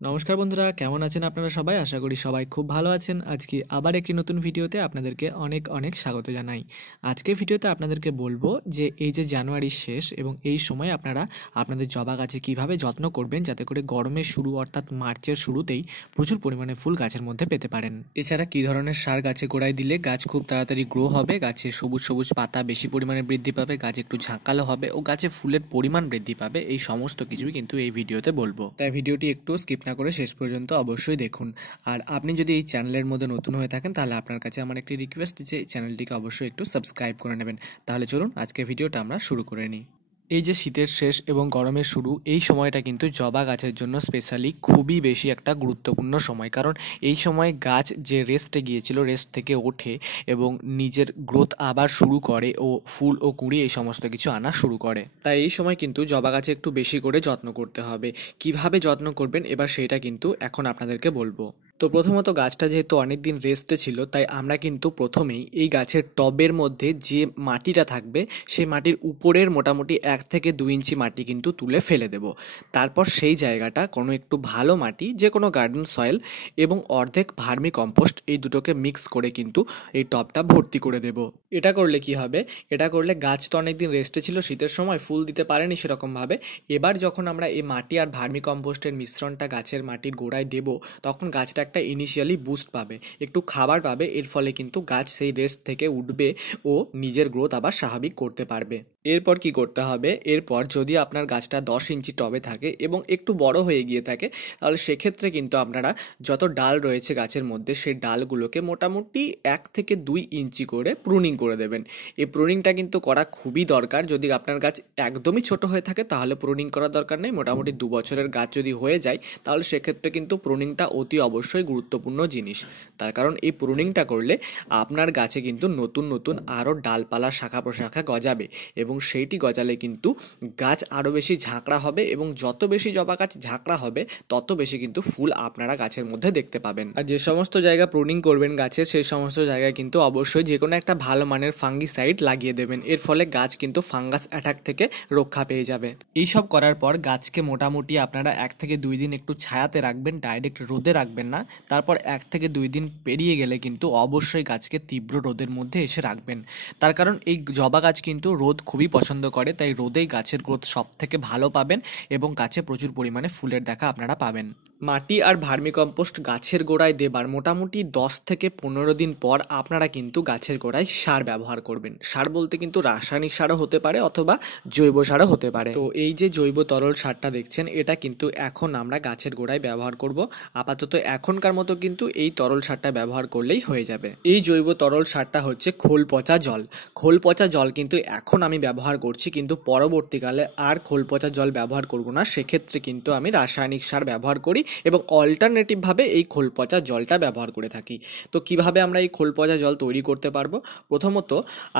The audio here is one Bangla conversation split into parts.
নমস্কার বন্ধুরা, কেমন আছেন আপনারা সবাই? আশা করি সবাই খুব ভালো আছেন। আজকে আবার একটি নতুন ভিডিওতে আপনাদেরকে অনেক অনেক স্বাগত জানাই। আজকের ভিডিওতে আপনাদেরকে বলবো যে এই যে জানুয়ারির শেষ এবং এই সময় আপনারা আপনাদের জবা গাছে কীভাবে যত্ন করবেন যাতে করে গরমের শুরু অর্থাৎ মার্চের শুরুতেই প্রচুর পরিমাণে ফুল গাছের মধ্যে পেতে পারেন। এছাড়া কী ধরনের সার গাছে গোড়ায় দিলে গাছ খুব তাড়াতাড়ি গ্রো হবে, গাছে সবুজ সবুজ পাতা বেশি পরিমাণে বৃদ্ধি পাবে, গাছ একটু ঝাঁকালো হবে ও গাছে ফুলের পরিমাণ বৃদ্ধি পাবে, এই সমস্ত কিছুই কিন্তু এই ভিডিওতে বলবো। তাই ভিডিওটি একটু স্কিপ না করে শেষ পর্যন্ত অবশ্যই দেখুন। আর আপনি যদি এই চ্যানেলের মধ্যে নতুন হয়ে থাকেন তাহলে আপনার কাছে আমার একটি রিকোয়েস্ট যে চ্যানেলটিকে অবশ্যই একটু সাবস্ক্রাইব করে নেবেন। তাহলে চলুন আজকে ভিডিওটা আমরা শুরু করে নিই। এই যে শীতের শেষ এবং গরমের শুরু, এই সময়টা কিন্তু জবা গাছের জন্য স্পেশালি খুবই বেশি একটা গুরুত্বপূর্ণ সময়, কারণ এই সময় গাছ যে রেস্টে গিয়েছিল রেস্ট থেকে ওঠে এবং নিজের গ্রোথ আবার শুরু করে ও ফুল ও কুঁড়ি এই সমস্ত কিছু আনা শুরু করে। তাই এই সময় কিন্তু জবা গাছে একটু বেশি করে যত্ন করতে হবে। কিভাবে যত্ন করবেন এবার সেটা কিন্তু এখন আপনাদেরকে বলবো। তো প্রথমত গাছটা যেহেতু অনেক দিন রেস্টে ছিল, তাই আমরা কিন্তু প্রথমেই এই গাছের টবের মধ্যে যে মাটিটা থাকবে সেই মাটির উপরের মোটামুটি 1 থেকে 2 ইঞ্চি মাটি কিন্তু তুলে ফেলে দেব। তারপর সেই জায়গাটা কোনো একটু ভালো মাটি, যে কোনো গার্ডেন সয়েল এবং অর্ধেক ভার্মি কম্পোস্ট, এই দুটোকে মিক্স করে কিন্তু এই টবটা ভর্তি করে দেব। এটা করলে কি হবে, এটা করলে গাছ তো অনেক দিন রেস্টে ছিল, শীতের সময় ফুল দিতে পারেনি সেরকমভাবে। এবার যখন আমরা এই মাটি আর ভার্মি কম্পোস্টের মিশ্রণটা গাছের মাটির গোড়ায় দেব, তখন গাছটা একটা ইনিশিয়ালি বুস্ট পাবে, একটু খাবার পাবে। এর ফলে কিন্তু গাছ সেই রেস্ট থেকে উঠবে ও নিজের গ্রোথ আবার স্বাভাবিক করতে পারবে। এরপর কি করতে হবে, এরপর যদি আপনার গাছটা 10 ইঞ্চি টবে থাকে এবং একটু বড় হয়ে গিয়ে থাকে, তাহলে সেক্ষেত্রে কিন্তু আপনারা যত ডাল রয়েছে গাছের মধ্যে সেই ডালগুলোকে মোটামুটি 1 থেকে 2 ইঞ্চি করে প্রুনিং করে দেবেন। এই প্রুনিংটা কিন্তু করা খুবই দরকার। যদি আপনার গাছ একদমই ছোট হয়ে থাকে তাহলে প্রুনিং করার দরকার নেই। মোটামুটি 2 বছরের গাছ যদি হয়ে যায় তাহলে সেক্ষেত্রে কিন্তু প্রুনিংটা অতি অবশ্যই গুরুত্বপূর্ণ জিনিস। তার কারণ এই প্রুনিংটা করলে আপনার গাছে কিন্তু নতুন নতুন আরও ডালপালা শাখা প্রশাখা গজাবে এবং সেইটি গজালে কিন্তু গাছ আরও বেশি ঝাঁকড়া হবে এবং যত বেশি জবা গাছ ঝাঁকড়া হবে তত বেশি কিন্তু ফুল আপনারা গাছের মধ্যে দেখতে পাবেন। আর যে সমস্ত জায়গা প্রুনিং করবেন গাছের, সেই সমস্ত জায়গায় কিন্তু অবশ্যই যে কোনো একটা ভালো মানের ফাঙ্গিসাইড লাগিয়ে দেবেন। এর ফলে গাছ কিন্তু ফাঙ্গাস অ্যাটাক থেকে রক্ষা পেয়ে যাবে। এইসব করার পর গাছকে মোটামুটি আপনারা 1 থেকে 2 দিন একটু ছায়াতে রাখবেন, ডাইরেক্ট রোদে রাখবেন না। তারপর 1 থেকে 2 দিন পেরিয়ে গেলে কিন্তু অবশ্যই গাছকে তীব্র রোদের মধ্যে এসে রাখবেন। তার কারণ এই জবা গাছ কিন্তু রোদ খুবই পছন্দ করে, তাই রোদেই গাছের গ্রোথ সব থেকে ভালো পাবেন এবং গাছে প্রচুর পরিমাণে ফুলের দেখা আপনারা পাবেন। মাটি আর ভার্মিকম্পোস্ট গাছের গোড়ায় দেবার মোটামুটি 10 থেকে 15 দিন পর আপনারা কিন্তু গাছের গোড়ায় সার ব্যবহার করবেন। সার বলতে কিন্তু রাসায়নিক সারও হতে পারে অথবা জৈব সারও হতে পারে। তো এই যে জৈব তরল সারটা দেখছেন, এটা কিন্তু এখন আমরা গাছের গোড়ায় ব্যবহার করব। আপাতত এখনকার মতো কিন্তু এই তরল সারটা ব্যবহার করলেই হয়ে যাবে। এই জৈব তরল সারটা হচ্ছে খোল পচা জল। খোল পচা জল কিন্তু এখন আমি ব্যবহার করছি, কিন্তু পরবর্তীকালে আর খোল পচা জল ব্যবহার করব না। সেক্ষেত্রে কিন্তু আমি রাসায়নিক সার ব্যবহার করি এবং অল্টারনেটিভভাবে এই খোল পচা জলটা ব্যবহার করে থাকি। তো কিভাবে আমরা এই খোল পচা জল তৈরি করতে পারবো? প্রথমত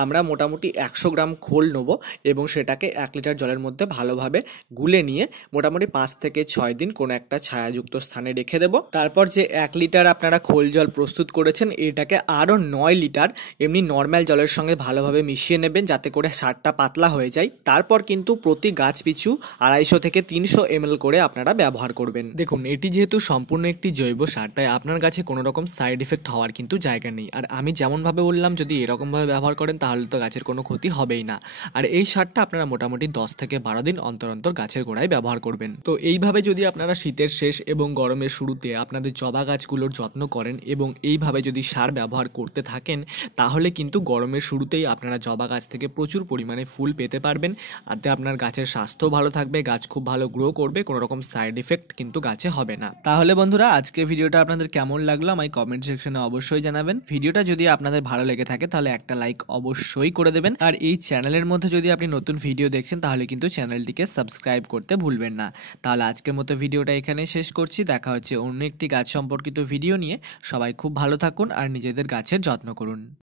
আমরা মোটামুটি 100 গ্রাম খোল নেব এবং সেটাকে 1 লিটার জলের মধ্যে ভালোভাবে গুলে নিয়ে মোটামুটি 5 থেকে 6 দিন কোনো একটা ছায়াযুক্ত স্থানে রেখে দেব। তারপর যে 1 লিটার আপনারা খোল জল প্রস্তুত করেছেন, এটাকে আরও 9 লিটার এমনি নর্মাল জলের সঙ্গে ভালোভাবে মিশিয়ে নেবেন যাতে করে সারটা পাতলা হয়ে যায়। তারপর কিন্তু প্রতি গাছ পিছু 250 থেকে 300 ml করে আপনারা ব্যবহার করবেন। দেখুন, এটি যেহেতু সম্পূর্ণ একটি জৈব সার, তাই আপনার গাছে কোনো রকম সাইড এফেক্ট হওয়ার কিন্তু জায়গা নেই। আর আমি যেমনভাবে বললাম, যদি এরকমভাবে ব্যবহার করেন তাহলে তো গাছের কোনো ক্ষতি হবেই না। আর এই সারটা আপনারা মোটামুটি 10 থেকে 12 দিন অন্তর অন্তর গাছের গোড়ায় ব্যবহার করবেন। তো এইভাবে যদি আপনারা শীতের শেষ এবং গরমের শুরুতে আপনাদের জবা গাছগুলোর যত্ন করেন এবং এইভাবে যদি সার ব্যবহার করতে থাকেন, তাহলে কিন্তু গরমের শুরুতেই আপনারা জবা গাছ থেকে প্রচুর পরিমাণে ফুল পেতে পারবেন। তাতে আপনার গাছের স্বাস্থ্য ভালো থাকবে, গাছ খুব ভালো গ্রো করবে, কোনো রকম সাইড এফেক্ট কিন্তু গাছে হবে না। তাহলে বন্ধুরা, আজকের ভিডিওটা আপনাদের কেমন লাগলো আমায় কমেন্ট সেকশনে অবশ্যই জানাবেন। ভিডিওটা যদি আপনাদের ভালো লেগে থাকে তাহলে একটা লাইক অবশ্যই করে দেবেন। আর এই চ্যানেলের মধ্যে যদি আপনি নতুন ভিডিও দেখছেন তাহলে কিন্তু চ্যানেলটিকে সাবস্ক্রাইব করতে ভুলবেন না। তাহলে আজকের মতো ভিডিওটা এখানে শেষ করছি। দেখা হচ্ছে অন্য একটি গাছ সম্পর্কিত ভিডিও নিয়ে। সবাই খুব ভালো থাকুন আর নিজেদের গাছের যত্ন করুন।